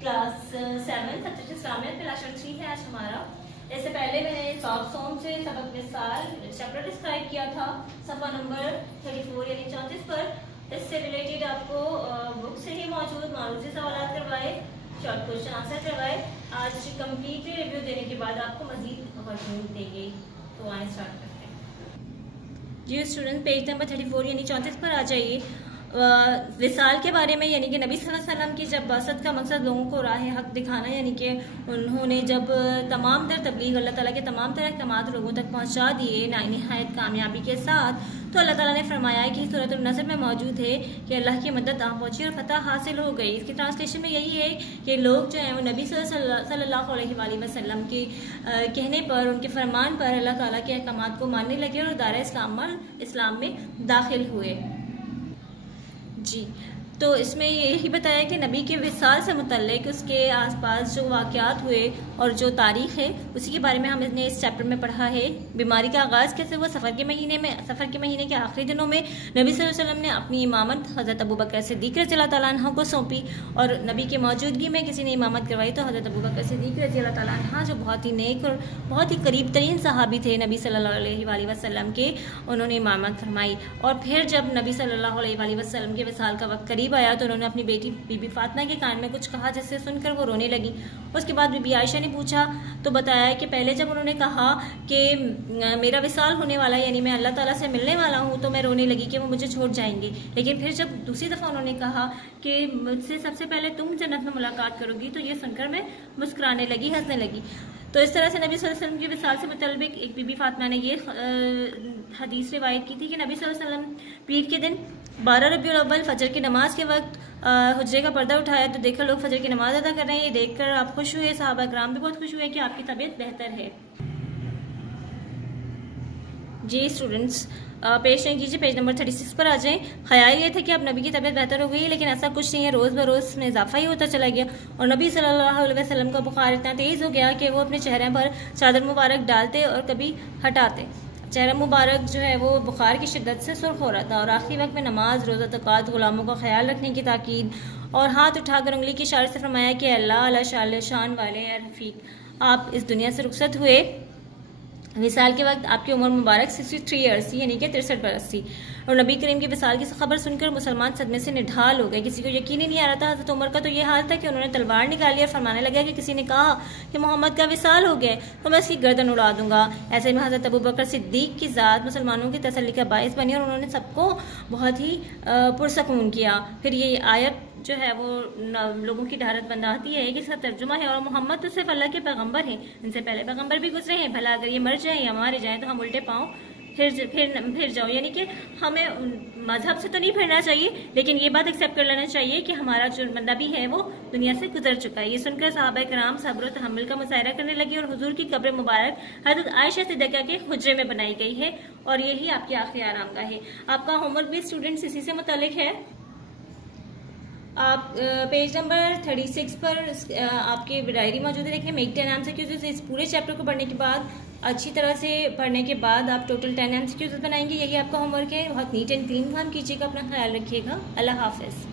Class 7 subject इस्लामियत class 3 है आज हमारा। इससे पहले मैंने सॉफ्ट सॉन्ग से सबक मिसाल चैप्टर डिस्क्राइब किया था सफ़ा नंबर 34 यानी 34 पर। इससे रिलेटेड आपको बुक से ही मौजूद मारूफी सवाल करवाए, शॉर्ट क्वेश्चन आंसर करवाए। आज कंप्लीट रिव्यू देने के बाद आपको मजीद वर्कशीट देंगे, तो आए स्टार्ट करते हैं। जी स्टूडेंट, पेज नंबर 34 यानी 34 पर आ जाइए। विसाल के बारे में, यानी कि नबी सल्लल्लाहु अलैहि वसल्लम की जब बासत का मकसद लोगों को राह हक दिखाना, यानी कि उन्होंने जब तमाम तर तबलीग अल्लाह ताला के तमाम तरह अहकाम लोगों तक पहुंचा दिए नहायत कामयाबी के साथ, तो अल्लाह ताला ने फरमाया कि सूरत अन-नसर में मौजूद है कि अल्लाह की मदद आ पहुंची और फतह हासिल हो गई। इसकी ट्रांसलेशन में यही है कि लोग जो हैं वो नबी सल्लल्लाहु अलैहि वसल्लम के कहने पर, उनके फरमान पर अल्लाह ताला के अहकाम को मानने लगे और दायरा इस्लाम में दाखिल हुए। जी, तो इसमें यही बताया कि नबी के विसाल से मुतल्लिक उसके आसपास जो वाक़यात हुए और जो तारीख़ है उसी के बारे में हमने इस चैप्टर में पढ़ा है। बीमारी का आगाज़ कैसे हुआ? सफ़र के महीने के आखिरी दिनों में नबी सल्लल्लाहु अलैहि वसल्लम ने अपनी इमामत हज़रत अबू बकर सिद्दीक़ रज़ियल्लाहु तआला अन्हु को सौंपी, और नबी के मौजूदगी में किसी ने इमामत करवाई तो हज़रत अबू बकर सिद्दीक़ रज़ियल्लाहु तआला अन्हु, जो बहुत ही नेक और बहुत ही करीब तरीन सहाबी थे नबी सल्लल्लाहु अलैहि वसल्लम के, उन्होंने इमामत फरमाई। और फिर जब नबी सल्लल्लाहु अलैहि वसल्लम के विसाल का वक्त करीब आया तो उन्होंने अपनी बेटी बीबी फातिमा के कान में कुछ कहा, जिससे सुनकर वो रोने लगी। उसके बाद बीबी आयशा ने पूछा तो बताया कि पहले जब उन्होंने कहा कि मेरा विसाल होने वाला है, यानी मैं अल्लाह ताला से मिलने वाला हूँ, तो मैं रोने लगी कि वो मुझे छोड़ जाएंगे। लेकिन फिर जब दूसरी दफ़ा उन्होंने कहा कि मुझसे सबसे पहले तुम जन्नत में मुलाकात करोगी, तो ये सुनकर मैं मुस्कुराने लगी, हंसने लगी। तो इस तरह से नबी सल्लल्लाहु अलैहि वसल्लम के विसाल से मुतल्लिक एक बीबी फातिमा ने ये हदीस रिवायत की थी कि नबी सल्लल्लाहु अलैहि वसल्लम पीर के दिन 12 रबीउल अव्वल फजर की नमाज के वक्त हुज्रे का पर्दा उठाया तो देखा लोग फजर की नमाज अदा कर रहे हैं। ये देखकर आप खुश हुए, सहाबा किराम भी बहुत खुश हुए कि आपकी तबीयत बेहतर है। जी स्टूडेंट्स, पेश नहीं कीजिए, पेज नंबर 36 पर आ जाएं। ख्याल ये था कि अब नबी की तबीयत बेहतर हो गई, लेकिन ऐसा कुछ नहीं है। रोज़ बरोज़ में इजाफा ही होता चला गया और नबी सल्लल्लाहु अलैहि वसल्लम का बुखार इतना तेज़ हो गया कि वो अपने चेहरे पर चादर मुबारक डालते और कभी हटाते। चेहरा मुबारक जो है वो बुखार की शिद्दत से सुर्ख हो रहा था, और आखिरी वक्त में नमाज, रोज़ा, ज़कात, गुलामों का ख्याल रखने की ताकीद और हाथ उठाकर उंगली की इशारे से फरमाया कि अल्लाह अल्लाह शान वाले रफ़ीक, आप इस दुनिया से रुखसत हुए। विसाल के वक्त आपकी उम्र मुबारक 63 ईयर्स थी, यानी कि 63 बरस थी। और नबी करीम के विसाल की खबर सुनकर मुसलमान सदमे से निढाल हो गए। किसी को यकीन ही नहीं आ रहा था। हज़रत उमर का तो ये हाल था कि उन्होंने तलवार निकाली और फरमाने लगा कि किसी ने कहा कि मोहम्मद का विसाल हो गया तो मैं इसकी गर्दन उड़ा दूंगा। ऐसे में हज़रत अबू बकर सिद्दीक़ की ज़ात मुसलमानों की तसल्ली का बायस बनी और उन्होंने सबको बहुत ही पुरसकून किया। फिर ये आयत जो है वो लोगों की ढारत बंधाती है कि इसका तर्जुमा है, और मोहम्मद तो सिर्फ अल्लाह के पैगंबर हैं, इनसे पहले पैगंबर भी गुजरे हैं, भला अगर ये मर जाए या मारे जाए तो हम उल्टे पाँव फिर जाओ। यानी कि हमें मजहब से तो नहीं फिरना चाहिए, लेकिन ये बात एक्सेप्ट कर लेना चाहिए कि हमारा जो बंदा भी है वो दुनिया से गुजर चुका है। ये सुनकर सहाबा किराम सब्र और तहम्मुल का मुजाहिरा करने लगे और हुजूर की कब्र मुबारक हज़रत आयशा सिद्दीक़ा के हुज्रे में बनाई गई है, और यही आपकी आखिरी आरामगाह है। आपका होमवर्क भी स्टूडेंट्स इसी से मुताल्लिक है। आप पेज नंबर 36 पर आपकी डायरी मौजूद है। देखिए, मेक 10 एमसीक्यूज। इस पूरे चैप्टर को पढ़ने के बाद, अच्छी तरह से पढ़ने के बाद आप टोटल 10 एमसीक्यूज बनाएंगे। यही आपका होमवर्क है। बहुत नीट एंड क्लीन काम कीजिएगा, अपना ख्याल रखिएगा। अल्लाह हाफिज़।